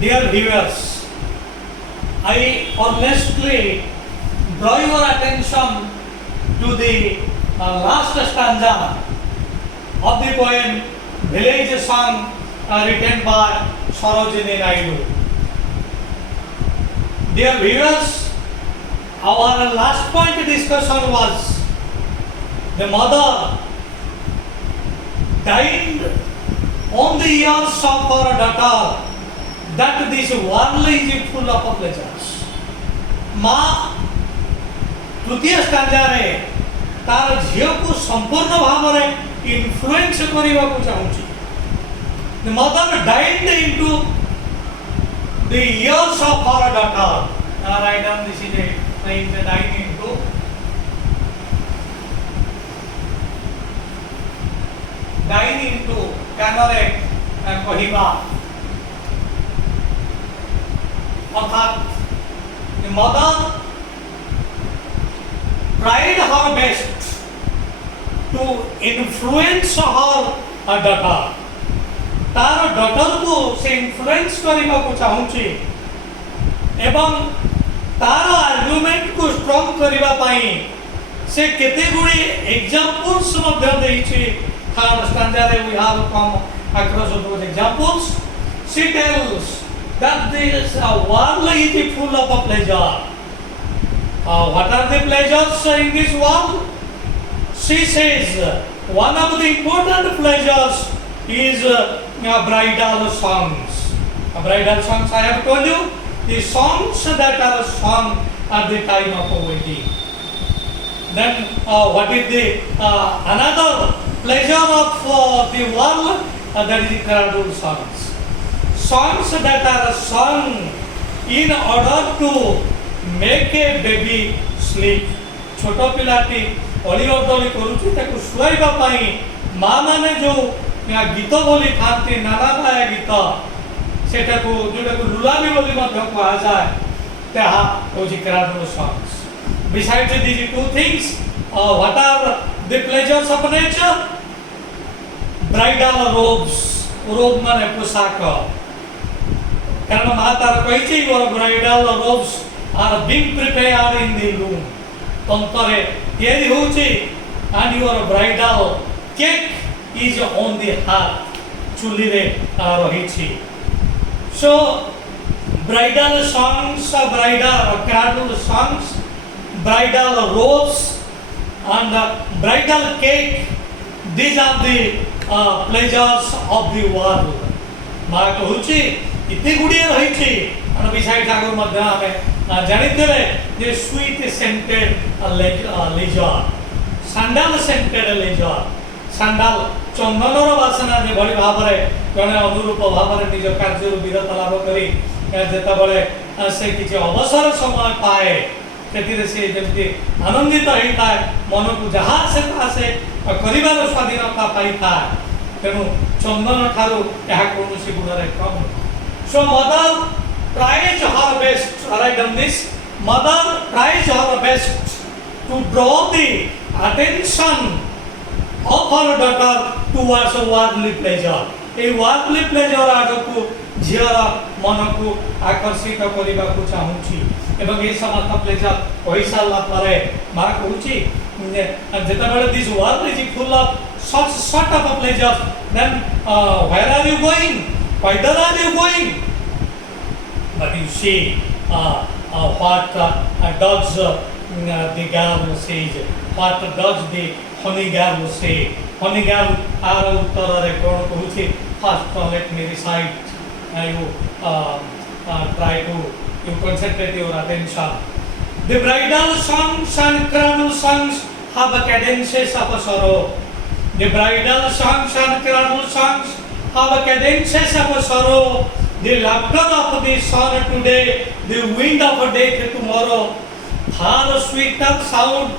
Dear viewers, I honestly draw your attention to the last stanza of the poem Village Song written by Sarojini Naidu. Dear viewers, our last point discussion was the mother died on the years of her daughter, that this world is full of pleasures. माँ तृतीय स्टांजारे तार झील को संपूर्ण भाव में influence करने को चाहूँगी. The mother died into the years of her daughter. Write down this is a died into. Died into कानरे कहिबा अर्थात the mother tried her best to influence her daughter. तार डॉटर को से इन्फ्लुएंस करने को चाहूँगी एवं तार आर्गुमेंट को स्ट्रॉन्ग करने पाई से केते गुड़ी एग्जांपल्स मध्य देइछि. Third stanza we have come across those examples. She tells that this world is full of pleasure. What are the pleasures in this world? She says one of the important pleasures is bridal songs. Bridal songs, I have told you, the songs that are sung at the time of wedding. Then what is the another pleasure of the world? That is cradle songs. Songs that are sung in order to make a baby sleep. छोटो पिलाटी अली अदली करूची ताकू सुआइबा पाई माँ माने जो गीत बोली थांती नाना भाया गीत सेटाकू जोटाकू लुलाबी बोली मध्य कहा जाए ताहा होची cradle songs. Besides these two things, what are the pleasures of nature? Bridal robes. Robe माने पोशाक. कारण मातार कहिछि your bridal robes are being prepared in the loom. तंतरे तैयारी होछि and your bridal cake is on the hearth. चुली रे रहिछि. So bridal songs, bridal cradle songs, bridal robes and bridal cake, these are the pleasures of the world. माँ कहूची इतनी गुड़िया रही थी और बिसाइड आगर मध्य हमें जानिते रहे ये sweet scented leisure, sandal scented leisure, sandal चंदनर वासना जे भली भावरे जने अनुरूप भावरे निज कार्य विरत लाभ करी जेता बळे से किछि अवसर समय पाए सेतिरे से जेमति आनंदित होता है मन को जहाँ से करिबार स्वाधीनता पाई था तेणु चंदन ठारू यह कौनसी गुणरे कम. So mother tries her best. Write down this. Mother tries her best to draw the attention of her daughter towards worldly pleasure. A worldly pleasure आगको झियर मन को आकर्षित करिबा को चाहूची एवं ये समस्त प्लेजर कहि साला परे मां कहूची जेतेबेले this world is full of such sort of pleasures, then where are you going? Whither are you going? But you see what does the girl says, what does the honey girl say? Honey girl आर उत्तर रे कोन कहूची first let me recite. You try to concentrate your attention. The bridal songs and cradle songs have cadences of sorrow. The bridal songs and cradle songs have cadences of sorrow. The laughter of the sun today, the wind of death tomorrow. Far sweeter sound,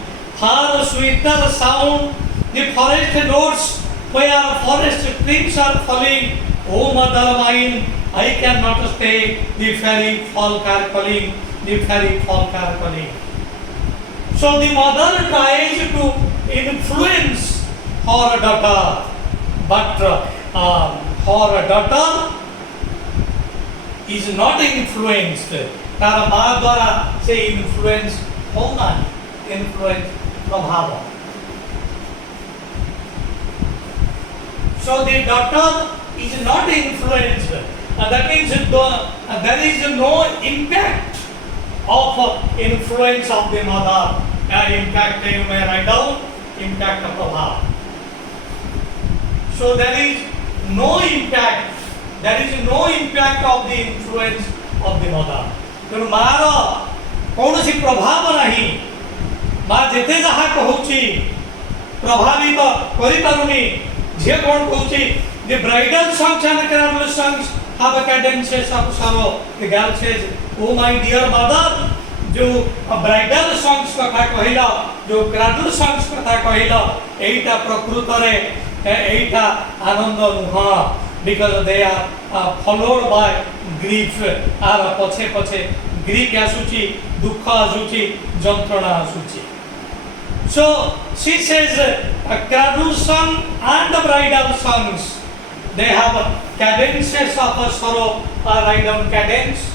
the forest roads where forest trees are falling. Oh mother mine, I cannot stay. The fairy folk are calling. The fairy folk are calling. So the mother tries to influence her daughter, but her daughter is not influenced तार माँ द्वारा से influence होना influence प्रभाव so the daughter is not influenced that means there is no impact of influence of the mother impact you may write down impact of प्रभाव so there is no impact of the influence of the mother तेणु मार कौन सी प्रभाव नहीं माँ जिते जहाँ कहूची प्रभावित करि पारुनी झे कौन कहूची the bridal songs and cradle songs have a cadences of sorrow the girl says oh my dear mother जो ब्राइडल सॉन्ग्स कथा कहिला जो क्राडल सॉन्ग्स कथा कहिला एटा प्रकृत रे एटा आनंद नुहा because they are followed by grief आर पछे पछे grief आसुची दुख आसुची जंत्रणा आसुची so she says cradle song and the bridal songs they have cadences of a sorrow write down cadence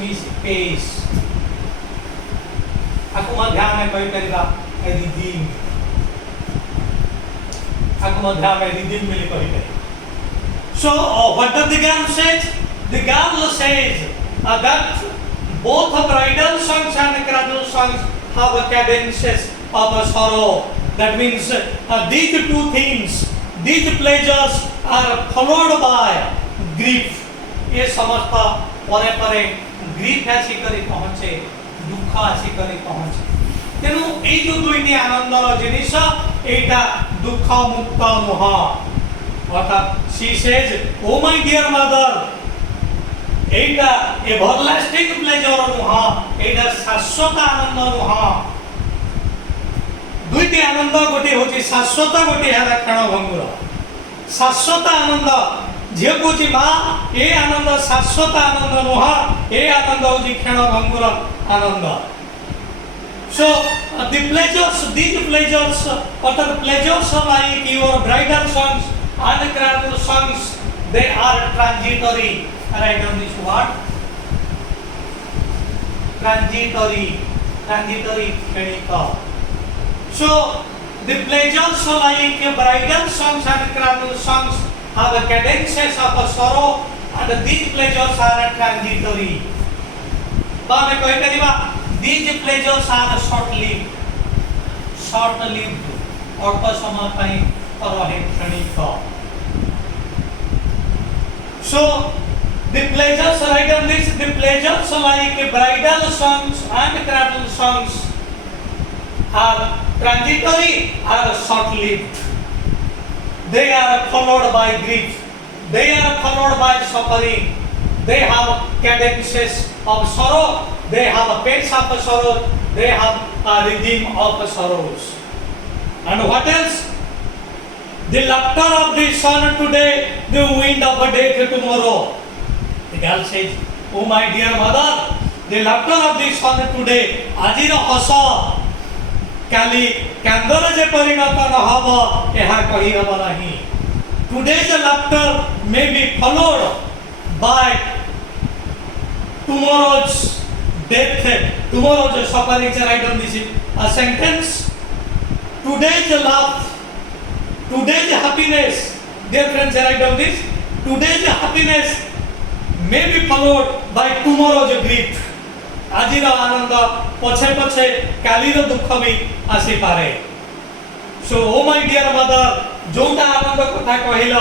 means pace aku madhya mein koi kariba rhythm aku madhya mein rhythm mili koi kari so what does the girl says that both bridal songs and cradle songs have cadences of a sorrow that means these two things these pleasures are followed by grief ये समस्त परे परे grief आसी करी पहुंचे दुख आसी करी पहुंचे तेनु ए जो दुईटी आनंदर जिनिस एटा दुख मुक्त नुह अर्थात she says oh my dear mother एटा एवरलास्टिंग प्लेजर नुह एटा शाश्वत आनंद नुह दुईटी आनंद गोटे होची शाश्वत गोटे हला क्षण भंगुर शाश्वत आनंद झे कोची माँ ए आनंद शाश्वत आनंद नुह ए आनंद होची क्षण भंगुर आनंद so these pleasures or the pleasures like your bridal songs and cradle songs they are transitory write down this word transitory क्षणिक so the pleasures like bridal songs and cradle songs have a cadences of a sorrow and these pleasures are transitory ba me koi kariba these pleasures are short lived अल्प समय ପାଇଁ रहे क्षणिक so the pleasures write down this the pleasures like bridal songs and cradle songs are transitory are short lived they are followed by grief they are followed by suffering they have cadences of sorrow they have a pace of sorrow they have a rhythm of sorrows and what else the laughter of the sun today the wind of death tomorrow the girl says oh my dear mother the laughter of the sun today ajir hasa kali kandor je parinata na haba eha kahi haba nahi today's laughter may be followed by tomorrow's death tomorrow's suffering write down this a sentence today's laugh today's happiness dear friends write down this today's happiness may be followed by tomorrow's grief आजिर आनंद पछे पछे कालीर दुख भी आसी पारे सो ओ my dear mother जोटा आनंद कथा कहिल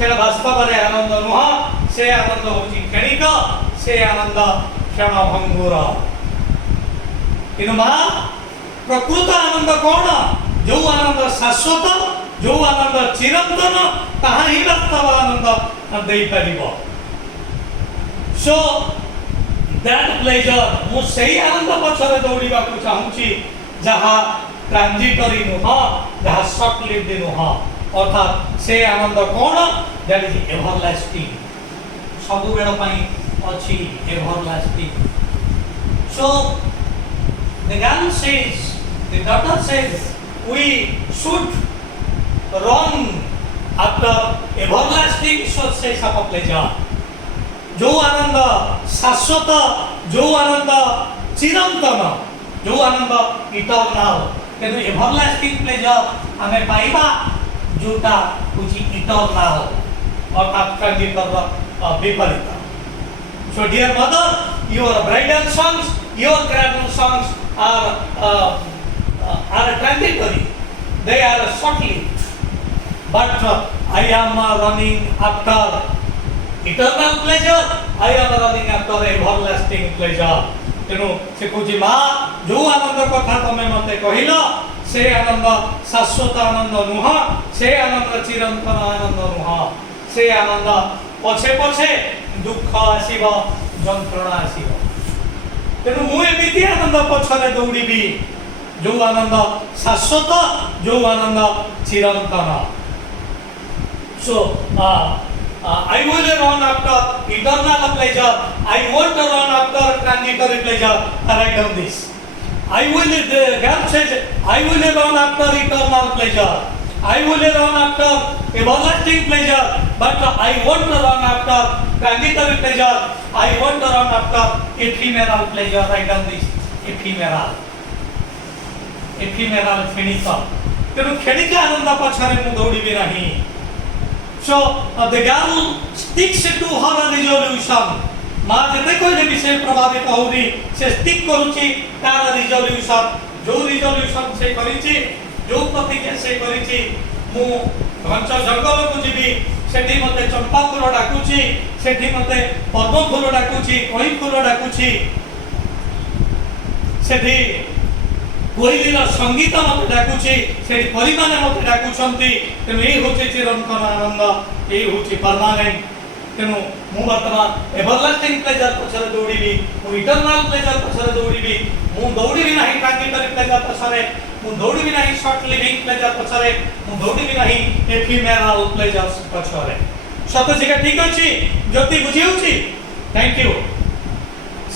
सेटा वास्तव रे आनंद नुह से आनंद होची क्षणिक से आनंद क्षण भंगुर किनु मा प्रकृत आनंद कोन जो आनंद शाश्वत जो आनंद चिरंतन ताहा ही वास्तव आनंद देई परिबो सो दैट प्लेजर मु सही आनंद पछरे दौड़ीबा को चाहूची जहा ट्रांजिटरी नुह जहा शॉर्ट लिव्ड नुह अर्थात से आनंद कोन दैट इज एवरलास्टिंग सब बेड़ पई अछि everlasting so the girl says the daughter says we should run after everlasting sources of pleasure, जो आनंद शाश्वत, जो आनंद चिरंतन, जो आनंद इटर्नाल, तेणु एवरलास्टिंग प्लेजर आमे पाइबा जोटा होची इटर्नाल अर्थात ट्रांजिटर विपरीत. So dear mother, your bridal songs, your cradle songs are transitory, they are short-lived, but I am running after eternal pleasure, I am running after everlasting pleasure. तेणु से कौची माँ जो आनंद कथा तमें मते कहिल से आनंद शाश्वत आनंद नुह, से आनंद चिरंतन आनंद नुह, से आनंद पछे पछे दुख आसीब, जंत्रणा आसीब. तेणु मु एमिति आनंद पछरे दौड़ीबी जो आनंद शाश्वत, जो आनंद चिरंतन. So I will run after eternal pleasure. I want to run after transitory pleasure. Write down this. I will. God says, I will run after eternal pleasure. I will run after everlasting pleasure. But I want to run after transitory pleasure. I want to run after ephemeral pleasure. Write down this. Ephemeral. Ephemeral क्षणिक. तेणु क्षणिक आनंद पछरे मु दौड़ीबी नहीं. So the girl sticks to her resolution. माँ जते कोई विषय प्रभावित होनी से स्टिक करूची तार resolution, जो resolution से करिची, जो प्रतिज्ञा से करिची. मु घंच जंगल को जीवी, सेठी मते चंपा फूल डाकुची, सेठी मते पद्म फूल डाकुची, कई फूल डाकुची, सेठी कोइलीर संगीत मते डाकुची, सेठी परिमाण मते डाकुछंती. तेणु ये होचे चिरंतन आनंद, ये होचे परमानेंट. तेणु मु वर्तमान एवरलास्टिंग प्लेजर पछरे दौड़ीबी, मु इटर्नल प्लेजर पछरे दौड़ीबी. मु दौड़ीबी नाही ट्रांजिटरी प्लेजर पछरे, मु दौड़ीबी नाही शॉर्ट लिविंग प्लेजर पछरे, मु दौड़ीबी नाही एफिमेरल प्लेजर्स पछरे. सतजी का ठीक अछि, ज्योति बुझी होछि. Thank you.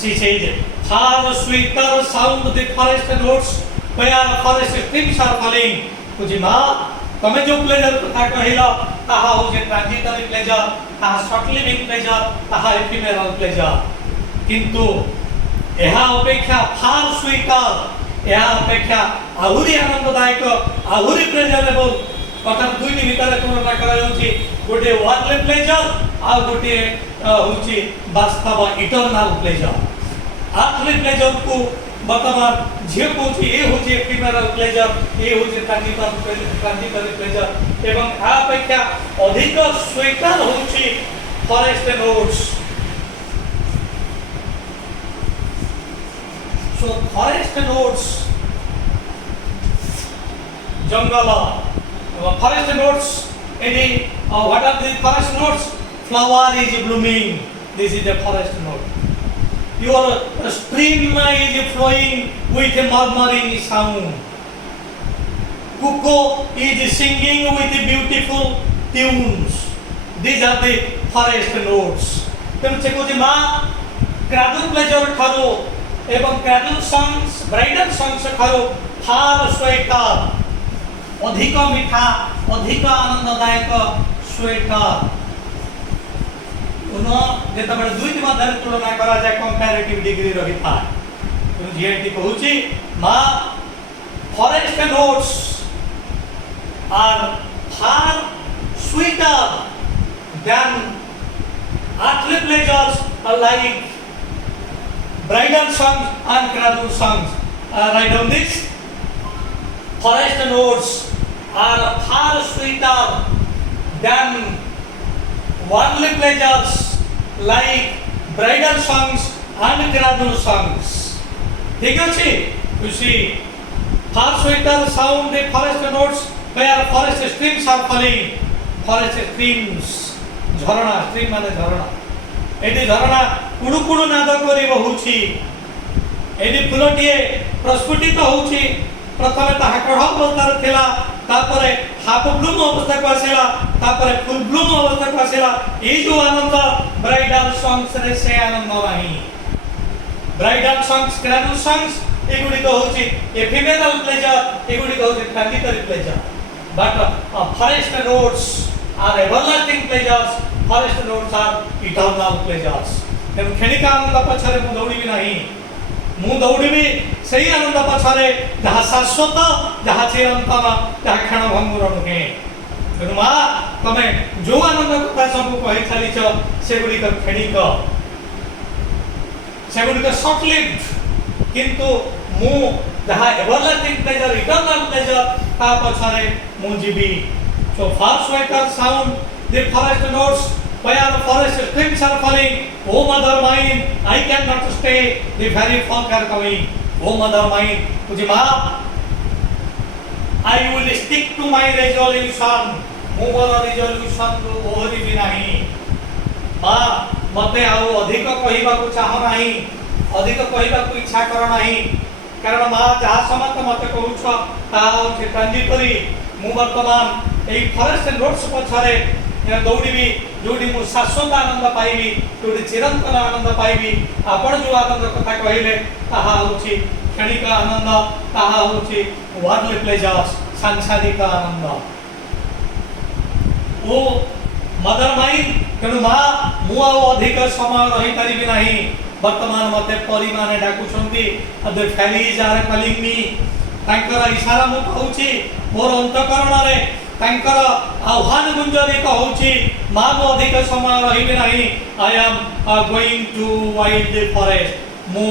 She says far sweeter sound the forest notes where forest streams are falling. बुझी माँ तमे जो प्लेजर कथा कहिला ताहा होचे ट्रांजिटरी प्लेजर, ताहा शॉर्ट लिविंग प्लेजर, ताहा एफिमेरल प्लेजर. किंतु एहा अपेक्षा फार स्वीटर, एहा अपेक्षा आहुरी आनंददायक, आहुरी प्लेजरेबल अर्थात दुईटी भितर तुलना करा जाउची. गोटे वर्ल्डली प्लेजर आ गोटे होची वास्तव इटर्नल प्लेजर. आर्थली प्लेजर को वर्तमान झे कोची ए होची एफिमेरल प्लेजर, ए होची ट्रांजिटरी प्लेजर एवं आ अपेक्षा अधिक स्वीकार होची forest notes. So forest notes जंगल, forest notes any what are the forest notes? Flower is blooming, this is the forest note. Your stream is flowing with a murmuring sound. Cuckoo is singing with beautiful tunes. These are the forest notes. तेणु से कौन माँ cradle pleasure ठारो एवं cradle songs, bridal songs ठारो far sweeter, अधिक मीठा, अधिक आनंददायक sweater. जेतबे दुईट मध्य तुलना करा जाए कंपैरेटिव डिग्री रही था. तो जीएटी कहूची माँ forest notes are far sweeter than earthly pleasures like bridal songs and cradle songs. Write down this. Forest notes are far sweeter than worldly pleasures like bridal songs and cradle songs. ठीक अछि. You see, far sweeter sound the forest notes where forest streams are falling. Forest streams, झरणा, stream माने झरणा. Eighty झरणा कुडु कुडु नाद करी बहुछि. Eighty फुलटिए प्रस्फुटित होछि. प्रथमे ताहा कढ अवस्था थिला, तापरे हाफ ब्लूम अवस्था को आसिला, तापरे फुल ब्लूम अवस्था को आसिला. ए जो आनंद ब्राइडल सॉन्ग्स रे से आनंद नाही. ब्राइडल सॉन्ग्स, क्राडल सॉन्ग्स एगुडी तो होची एफिमेरल प्लेजर, एगुडी तो होची transitory pleasure. But forest notes are everlasting pleasures, forest roads are eternal pleasures. ତେଣୁ କ୍ଷଣିକ ଆନନ୍ଦ ପଛରେ ମୁଁ ଦୌଡ଼ିବି ନାହିଁ, ମୁଁ ଦୌଡ଼ିବି ସେଇ ଆନନ୍ଦ ପଛରେ ଯାହା ଶାଶ୍ୱତ, ଯାହା ଚିରନ୍ତନ, ଯାହା କ୍ଷଣଭଙ୍ଗୁର ନୁହେଁ। ତେଣୁ ମା, ତମେ ଯୋଉ ଆନନ୍ଦ କଥା ସବୁ କହି ଚାଲିଛ ସେଗୁଡ଼ିକ କ୍ଷଣିକ, ସେଗୁଡ଼ିକ ସର୍ଟ ଲିଭ୍ଡ, କିନ୍ତୁ ମୁଁ ଯାହା ଏଭରଲାଷ୍ଟିଂ ପ୍ଲେଜର, ଇଟର୍ନାଲ ପ୍ଲେଜର, ତା ପଛରେ ମୁଁ ଯିବି। So far sweeter sound the forest notes where forest streams are falling. O mother mine, I cannot stay, the very folk are coming. O mother mine, मुझे माँ, I will stick to my resolution. ମୁଁ ମୋର resolution ରୁ ଓହରିବି ନାହିଁ। ମା, ମୋତେ ଆଉ ଅଧିକ କହିବାକୁ ଚାହୁଁ ନାହିଁ, ଅଧିକ କହିବାକୁ ଇଚ୍ଛା କର ନାହିଁ, କାରଣ ମା ଯାହା ସମସ୍ତେ ମୋତେ କହୁଛ ତାହା ହେଉଛି ଟ୍ରାଞ୍ଜିଟୋରି। ମୁଁ ବର୍ତ୍ତମାନ ଏଇ ଫରେଷ୍ଟ ରୋଡ୍ସ ପଛରେ ଦୌଡ଼ିବି, ଯେଉଁଠି ମୁଁ ଶାଶ୍ୱତ ଆନନ୍ଦ ପାଇବି, ଯେଉଁଠି ଚିରନ୍ତନ ଆନନ୍ଦ ପାଇବି। ଆପଣ ଯେଉଁ ଆନନ୍ଦ କଥା କହିଲେ ତାହା ହେଉଛି କ୍ଷଣିକ ଆନନ୍ଦ, ତାହା ହେଉଛି ୱାର୍ଲଡଲି ପ୍ଲେଜର୍ସ, ସାଂସାରିକ ଆନନ୍ଦ। ଓ ମଦର ମାଇଣ୍ଡ, ତେଣୁ ମା, ମୁଁ ଆଉ ଅଧିକ ସମୟ ରହିପାରିବି ନାହିଁ। ବର୍ତ୍ତମାନ ମୋତେ ପରିମାନେ ଡାକୁଛନ୍ତି, the fairies are calling me। ତାଙ୍କର ଇଶାରା ମୁଁ କହୁଛି, ମୋର ଅନ୍ତଃକରଣରେ ତାଙ୍କର ଆହ୍ୱାନ ଗୁଞ୍ଜରିତ ହେଉଛି, ମା, ମୁଁ ଅଧିକ ସମୟ ରହିବି ନାହିଁ। I am going to wild forest। ମୁଁ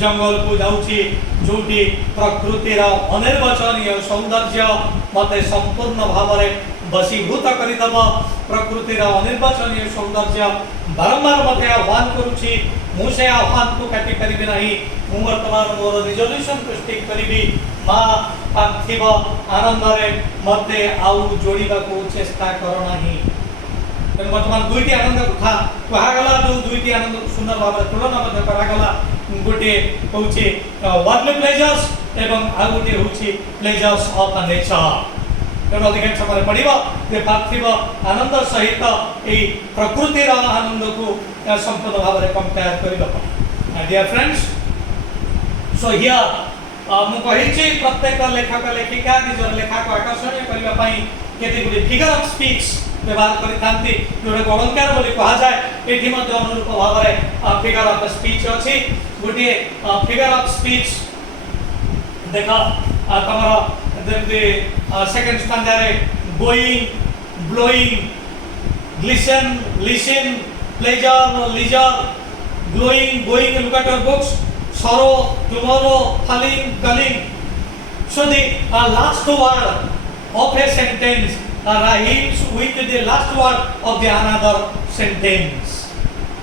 ଜଙ୍ଗଲକୁ ଯାଉଛି, ଯେଉଁଠି ପ୍ରକୃତିର ଅନିର୍ବାଚନୀୟ ସୌନ୍ଦର୍ଯ୍ୟ ମୋତେ ସମ୍ପୂର୍ଣ୍ଣ ଭାବରେ ବଶୀଭୂତ କରିଦେବ। ପ୍ରକୃତିର ଅନିର୍ବାଚନୀୟ ସୌନ୍ଦର୍ଯ୍ୟ ବାରମ୍ବାର ମୋତେ ଆହ୍ୱାନ କରୁଛି, ମୁଁ ସେ ଆହ୍ୱାନକୁ କାଟିପାରିବି ନାହିଁ। ମୁଁ ବର୍ତ୍ତମାନ ମୋର ରିଜଲ୍ୟୁସନ୍କୁ ଷ୍ଟିକ୍ କରିବି। ମା, ପାର୍ଥିବ ଆନନ୍ଦରେ ମୋତେ ଆଉ ଯୋଡ଼ିବାକୁ ଚେଷ୍ଟା କର ନାହିଁ। ତେଣୁ ବର୍ତ୍ତମାନ ଦୁଇଟି ଆନନ୍ଦ କଥା କୁହାଗଲା, ଯେଉଁ ଦୁଇଟି ଆନନ୍ଦକୁ ସୁନ୍ଦର ଭାବରେ ତୁଳନା ମଧ୍ୟ କରାଗଲା। ଗୋଟିଏ ହେଉଛି ୱାର୍ଲଡଲି ପ୍ଲେଜର୍ସ ଏବଂ ଆଉ ଗୋଟିଏ ହେଉଛି ପ୍ଲେଜର୍ସ ଅଫ୍ ନେଚର। ତେଣୁ ଅଧିକାଂଶ ସମୟରେ ପଡ଼ିବ ଯେ ପାର୍ଥିବ ଆନନ୍ଦ ସହିତ ଏଇ ପ୍ରକୃତିର ଆନନ୍ଦକୁ ସମ୍ପୂର୍ଣ୍ଣ ଭାବରେ କମ୍ପେୟାର କରିବା। ଡିୟର ଫ୍ରେଣ୍ଡସ୍, ସୋ ହିୟର ମୁଁ କହିଛି ପ୍ରତ୍ୟେକ ଲେଖକ ଲେଖିକା ନିଜର ଲେଖାକୁ ଆକର୍ଷଣୀୟ କରିବା ପାଇଁ କେତେ ଗୁଡ଼ିଏ ଫିଗର ଅଫ୍ ସ୍ପିଚ୍ ବ୍ୟବହାର କରିଥାନ୍ତି, ଯେଉଁଟାକୁ ଅଳଙ୍କାର ବୋଲି କୁହାଯାଏ। ଏଠି ମଧ୍ୟ ଅନୁରୂପ ଭାବରେ ଫିଗର ଅଫ୍ ସ୍ପିଚ୍ ଅଛି। ଗୋଟିଏ ଫିଗର ଅଫ୍ ସ୍ପିଚ୍ ଦେଖ, ତମର ଯେମିତି ସେକେଣ୍ଡ ଷ୍ଟାଣ୍ଡାରେ going, blowing, glisten, listen, pleasure, leisure, glowing, going, look at your books, sorrow, tomorrow, falling, culling. So the last word of a sentence rhymes with the last word of the another sentence.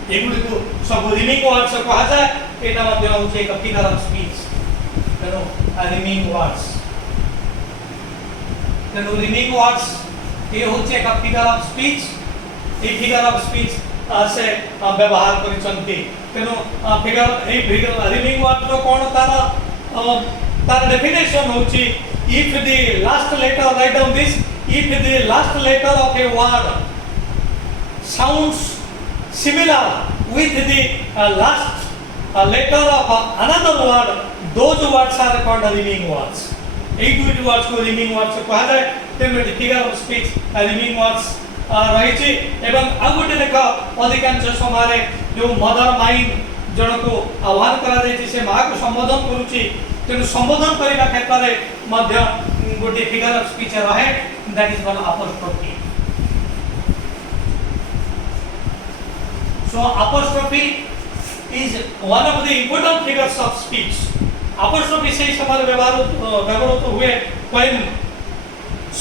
ଏଗୁଡ଼ିକୁ ସବୁ ରିମିଂ words କୁହାଯାଏ। ଏଇଟା ମଧ୍ୟ ହେଉଛି ଏକ figure of speech. ତେଣୁ ରିମିଂ words, ତେଣୁ ରିମିଂ words ଏ ହେଉଛି ଏକ ଫିଗର ଅଫ୍ ସ୍ପିଚ୍। এই ফিগর অফ স্পিচ से व्यवहार करिसंती। तेनु फिगर ए फिगर रीडिंग वर्ड रो कोन तार डेफिनेशन होची, if the last letter, write down this, if the last letter of a word sounds similar with the last letter of another word, those words are called reading words। এই দুইটি ওয়ার্ডস को reading words कहा जाए। तेनु figure of speech reading words रही। एवं आ गोटे देख, अधिकांश समय जो मदर माइंड जनक आह्वान करा से माँ को संबोधन करुच्ची, तेणु संबोधन करने क्षेत्र में गोटे फिगर ऑफ स्पीच रहे, that is called apostrophe. So apostrophe is one of the important figures of speech. Apostrophe से समय व्यवहृत हुए व्हेन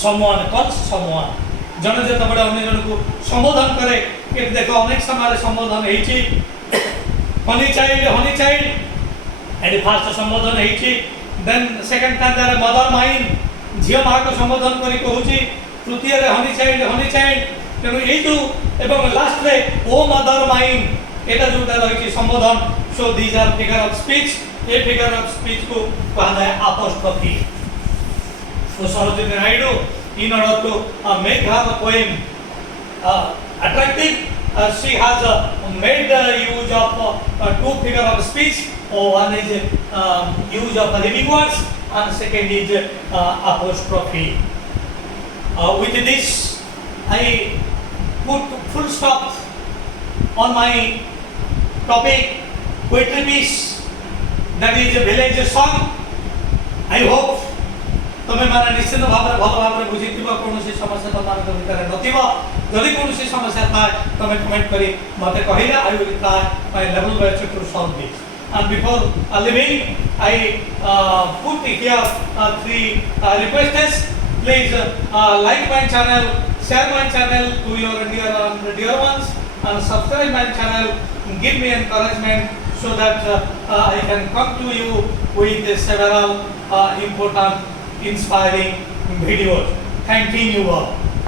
समवन कॉल्स समवन, जन जो बड़े अन्य जन को संबोधन करे। कि देखो अनेक समय संबोधन होती, हनी चाइल्ड एंड फास्ट संबोधन होती। Then second time mother mind, झील माँ को संबोधन करी कहूची। तृतीय हनी चाइल्ड। तेणु ये जो एवं लास्ट रे ओ मदर माइंड, एटा जोटा रही संबोधन। So these are figure of speech. ये फिगर ऑफ स्पीच को कहा जाए apostrophe. So Sarojini Naidu, in order to make her poem attractive, she has made use of two figure of speech. One is use of rhyming words and second is apostrophe. With this I put full stop on my topic poetry piece, that is a village song. I hope तमे माने निश्चित भाव में भल भाव में बुझिथिबा कोनोसी समस्या तमाम भितर नथिबा जदि कोनोसी समस्या था तमे कमेंट करी मते कहिला I will try my level best to solve this. And before leaving, I put here three requests. Please like my channel, share my channel to your dear ones, and subscribe my channel. Give me encouragement so that I can come to you with several important, inspiring videos. Thank you all.